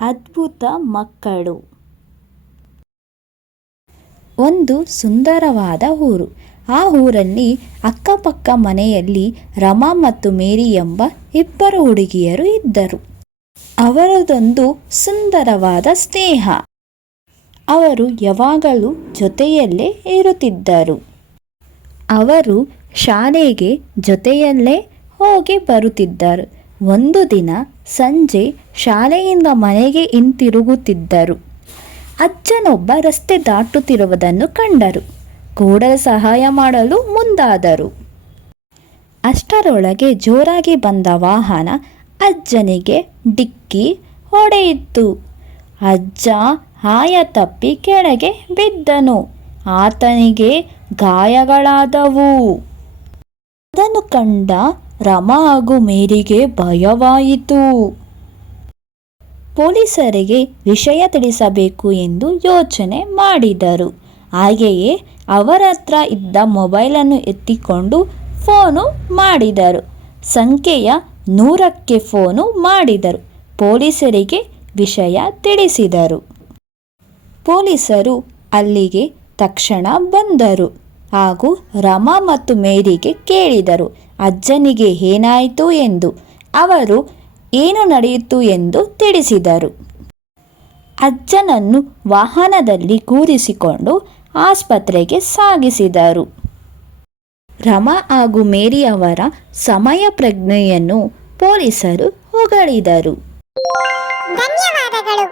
ಅದ್ಭುತ ಮಕ್ಕಳು. ಒಂದು ಸುಂದರವಾದ ಊರು. ಆ ಊರಲ್ಲಿ ಅಕ್ಕಪಕ್ಕ ಮನೆಯಲ್ಲಿ ರಮಾ ಮತ್ತು ಮೇರಿ ಎಂಬ ಇಬ್ಬರು ಹುಡುಗಿಯರು ಇದ್ದರು. ಅವರದೊಂದು ಸುಂದರವಾದ ಸ್ನೇಹ. ಅವರು ಯಾವಾಗಲೂ ಜೊತೆಯಲ್ಲೇ ಇರುತ್ತಿದ್ದರು. ಅವರು ಶಾಲೆಗೆ ಜೊತೆಯಲ್ಲೇ ಹೋಗಿ ಬರುತ್ತಿದ್ದರು. ಒಂದು ದಿನ ಸಂಜೆ ಶಾಲೆಯಿಂದ ಮನೆಗೆ ಹಿಂತಿರುಗುತ್ತಿದ್ದರು. ಅಜ್ಜನೊಬ್ಬ ರಸ್ತೆ ದಾಟುತ್ತಿರುವುದನ್ನು ಕಂಡರು. ಕೂಡಲೇ ಸಹಾಯ ಮಾಡಲು ಮುಂದಾದರು. ಅಷ್ಟರೊಳಗೆ ಜೋರಾಗಿ ಬಂದ ವಾಹನ ಅಜ್ಜನಿಗೆ ಡಿಕ್ಕಿ ಹೊಡೆಯಿತು. ಅಜ್ಜ ಆಯ ತಪ್ಪಿ ಕೆಳಗೆ ಬಿದ್ದನು. ಆತನಿಗೆ ಗಾಯಗಳಾದವು. ಅದನ್ನು ಕಂಡ ರಮಾ ಹಾಗೂ ಮೇರಿಗೆ ಭಯವಾಯಿತು. ಪೊಲೀಸರಿಗೆ ವಿಷಯ ತಿಳಿಸಬೇಕು ಎಂದು ಯೋಚನೆ ಮಾಡಿದರು. ಹಾಗೆಯೇ ಅವರ ಹತ್ರ ಇದ್ದ ಮೊಬೈಲನ್ನು ಎತ್ತಿಕೊಂಡು ಫೋನು ಮಾಡಿದರು. ಸಂಖ್ಯೆಯ 100ಕ್ಕೆ ಫೋನು ಮಾಡಿದರು. ಪೊಲೀಸರಿಗೆ ವಿಷಯ ತಿಳಿಸಿದರು. ಪೊಲೀಸರು ಅಲ್ಲಿಗೆ ತಕ್ಷಣ ಬಂದರು ಹಾಗೂ ರಮಾ ಮತ್ತು ಮೇರಿಗೆ ಕೇಳಿದರು ಅಜ್ಜನಿಗೆ ಏನಾಯಿತು ಎಂದು. ಅವರು ಏನು ನಡೆಯಿತು ಎಂದು ತಿಳಿಸಿದರು. ಅಜ್ಜನನ್ನು ವಾಹನದಲ್ಲಿ ಕೂರಿಸಿಕೊಂಡು ಆಸ್ಪತ್ರೆಗೆ ಸಾಗಿಸಿದರು. ರಮಾ ಹಾಗೂ ಮೇರಿ ಅವರ ಸಮಯ ಪ್ರಜ್ಞೆಯನ್ನು ಪೊಲೀಸರು ಹೊಗಳಿದರು. ಧನ್ಯವಾದಗಳು.